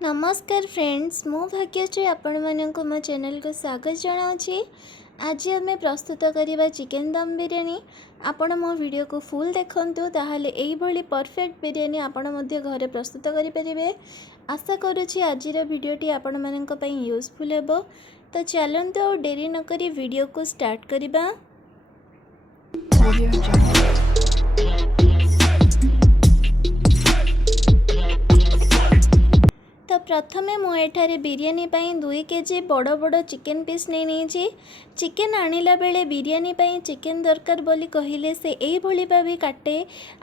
नमस्कार फ्रेंड्स, मु भाग्यश्री आपण मानक मो चैनल को स्वागत जनाऊँगी। आज आम प्रस्तुत करवा चिकेन दम बिरयानी। आपण मो वीडियो को फुल देखंतु ताहाले एई भली परफेक्ट बिरयानी आपण मध्य घरे प्रस्तुत करें। आशा करुँची आजिर वीडियोटी आपण मानक पई यूजफुल हेबो। तो चलंतु और डेरी न करी वीडियो को स्टार्ट करबा। तो प्रथमे मुझे बिरयानी पाई 2 केजी बड़ बड़ चिकेन पीस नहीं। चिकेन आनिला बेले बिरयानी पाई चिकेन दरकार बोली कहले से यही भली भाव काटे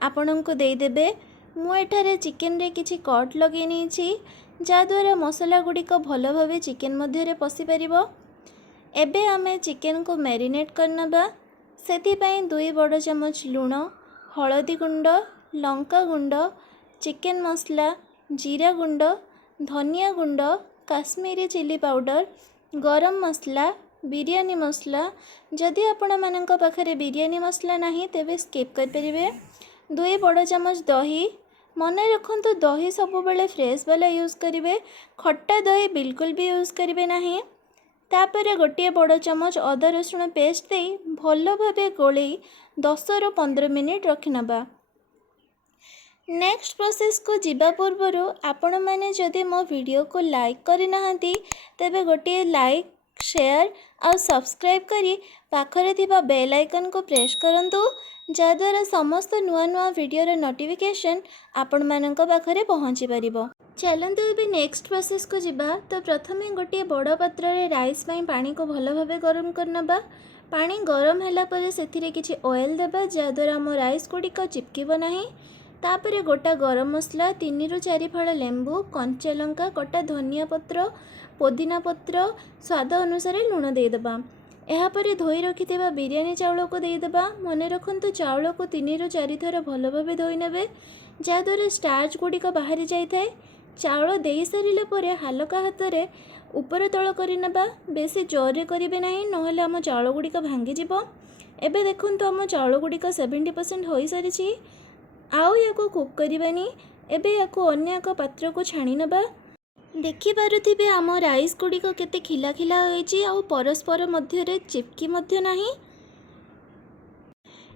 आपण को देदेबे। मुझे चिकेन रे किछि कट लगे नहीं जहाद्वारा मसला गुड़िक भल भाव चिकेन मध्य पशि पार। एबे आमे चिकेन को मैरिनेट करनबा। सेथिपाई 2 बड़ चमच लुण, हलदी गुंड, लंका गुंड, चिकेन मसला, जीरा गुंड, धनिया गुंड, काश्मीरी चिली पाउडर, गरम मसला, बिरयानी मसला। जदि आपण मानक पाखरे बिरयानी मसला नहीं तेबे स्किप कर परिबे। 2 बड़ चमच दही। मन रखंतु दही सब बेले फ्रेश वाला यूज करिवे, खट्टा दही बिल्कुल भी यूज करिवे नहीं। तापर गोटे बड़ चमच अदा रसुण पेस्ट दे भल भावे गोले 10 ରୁ 15 मिनिट रखिनबा। नेक्स्ट प्रोसेस को जीवा पूर्वर आपण मैंने जदि मो वीडियो को लाइक करना तेबे गोटे लाइक, शेयर और सब्सक्राइब करी पाखरे थिबा बेल आइकन को प्रेस करंतु जहाद्वारा समस्त नुआ नुआ वीडियोर नोटिफिकेशन आपण मानक पाखरे पहुँची पारिबो। चलंतु एबे नेक्स्ट प्रोसेस को जीवा। तो प्रथमे गोटे बड़ पात्र रे राइस पई पानी को भल भावे गरम करनबा। पानी गरम होला परे सेथिरे किछि ऑयल देबा जहाद्वारा हम राइस गुड़िक चिपकिबो नाही। तापरे गोटा गरम मसला, 3 ରୁ 4 फाड़ लेंबू, कंचा लंका, कटा धनिया पत्र, पुदीना पत्र, स्वाद अनुसार लुण देदेबा। यापर धोई रखिथिबा बिरयानी चाउल को देदेबा। मन रखंतु चाउल को 3 ରୁ 4 थर भल भावे धोई नेबे जहाद्वारा स्टार्च गुड़िक बाहरी जाइए। चाउल दे सारे पर हालका हाथ में ऊपर तल करनेबा। बेसी जोरे करेंगे ना नहले आम चाउल गुड़िक भांगी। एबे देखंतु आम चाउल गुड़िक 70% हो सारी। आउ या कुक करवानी। एबे या अन्य एक पात्र को छाणी नबा। देखि पारुथिबे आम राइस गुड़िक केते खिला खिला होइछि आउ परस्पर मध्य चिपकी मध्य नाही।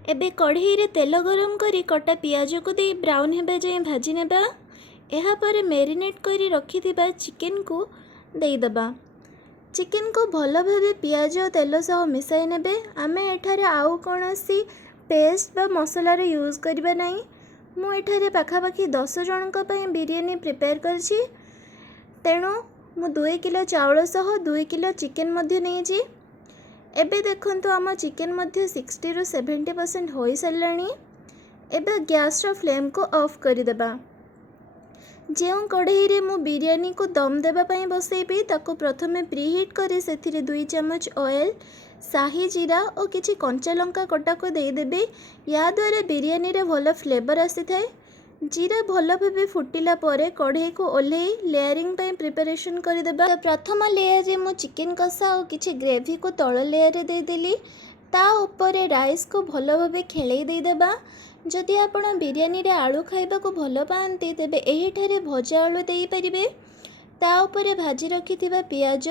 एबे कढ़ई रे तेल गरम करी कटा पियाज को दे ब्राउन हेबे जाए भाजी नेबा। एहा पर मैरिनेट करी रखिथिबा चिकेन को देदेबा। चिकेन को भल भावे पियाज और तेल सह मिसाई नेबे। आमे एठारे आउ कोनोसी पेस्ट बा मसला रे यूज करबा नाही। मु एठारे पाखापाखि 10 जनक पई बिरयानी प्रिपेयर करछि, तेणु मु 2 किलो चाउल सह 2 किलो चिकेन मध्य नेछि। एबे देखंतु आम चिकेन मध्य 60 ରୁ 70% हो साराणी। एबे गैस रो फ्लेम को ऑफ कर देबा। जो कढ़ई रे मु बिरयानी को दम देबा पई बसैबी ताको प्रथमे प्रीहीट करी सेथिरे 2 चमच ऑयल, शाही जीरा और किछि कंचा लंका कटा को देदेबे। या द्वारा बिरयानी रे भल फ्लेवर आसी थाए। जीरा भल भावे फुटिला परे कढ़ई को ओल्हे लेयरिंग पे प्रिपरेशन करदेबा। तो प्रथम लेयर रे मु चिकेन कषा और किछि ग्रेवी को तल लेयर रे देदेली। ता ऊपर राइस को भल भावे खेलई देदेबा। जदि आपण बिरयानी रे आलू खाइबा को भल पाआंती तेबे एहिठारे भजा आलू देई परिबे। ता ऊपर भाजी रखिथिबा पियाज,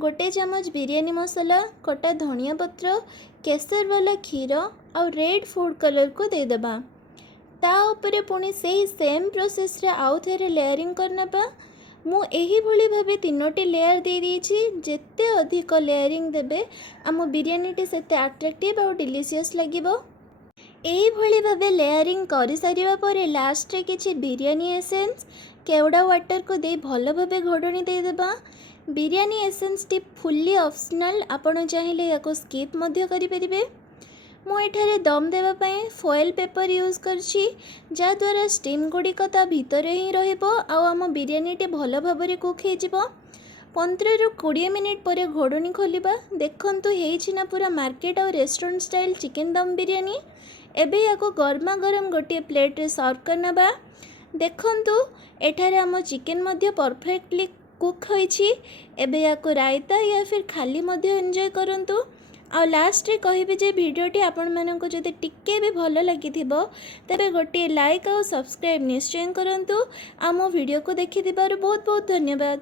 गोटे चमच बिरयानी मसला, कटा धनिया पत्र, केसर वाला क्षीर और रेड फूड कलर को देदेबा। ता ऊपर पुणी से सेम प्रोसेस रे आउ थेरे लेयरिंग करनेबा। मु एही भली भाबे 3टी लेयर दे दीछि। जेते अधिक लेयरिंग देबे आम बिरयानीटी सेते अट्रैक्टिव और डिलीशियस लागिबो। एही भली भाबे लेयरिंग करि सारिबा परे लास्ट रे किछि बिरयानी एसेंस, केवड़ा वाटर को दे भल भाबे घोड़नी देदेबा। बिरयानी एसेंस टी फुल्ली ऑप्शनल, आपण चाहिले याको स्किप मध्य करि परिबे। मु एठारे दम देबा पई फॉइल पेपर यूज करछि जहाद्वारा स्टीम गुड़िक ता भितर ही रहिबो आ आम बिरयानीटी भल भाबरे कुक हो जिवो। 15 ରୁ 20 मिनिट पर घोड़नी खोलिबा। देखंतु हेछि ना पूरा मार्केट और रेस्टोरेंट स्टाइल चिकेन दम बिरयानी। एबे याको गरमा गरम गोटे प्लेट रे सर्व करनबा। देखंतु एठारे आम चिकेन मध्य परफेक्टली कुक होइछि। एबे याको रायता या फिर खाली मध्य एंजॉय करंतु। ଆଉ ଲାଷ୍ଟରେ କହିବି ଯେ ଭିଡ଼ିଓଟି ଆପଣମାନଙ୍କୁ ଯଦି ଟିକେ ବି ଭଲ ଲାଗିଥିବ ତେବେ ଗୋଟିଏ ଲାଇକ୍ ଆଉ ସବସ୍କ୍ରାଇବ୍ ନିଶ୍ଚୟ କରନ୍ତୁ। ଆଉ ମୋ ଭିଡ଼ିଓକୁ ଦେଖିଥିବାରୁ ବହୁତ ବହୁତ ଧନ୍ୟବାଦ।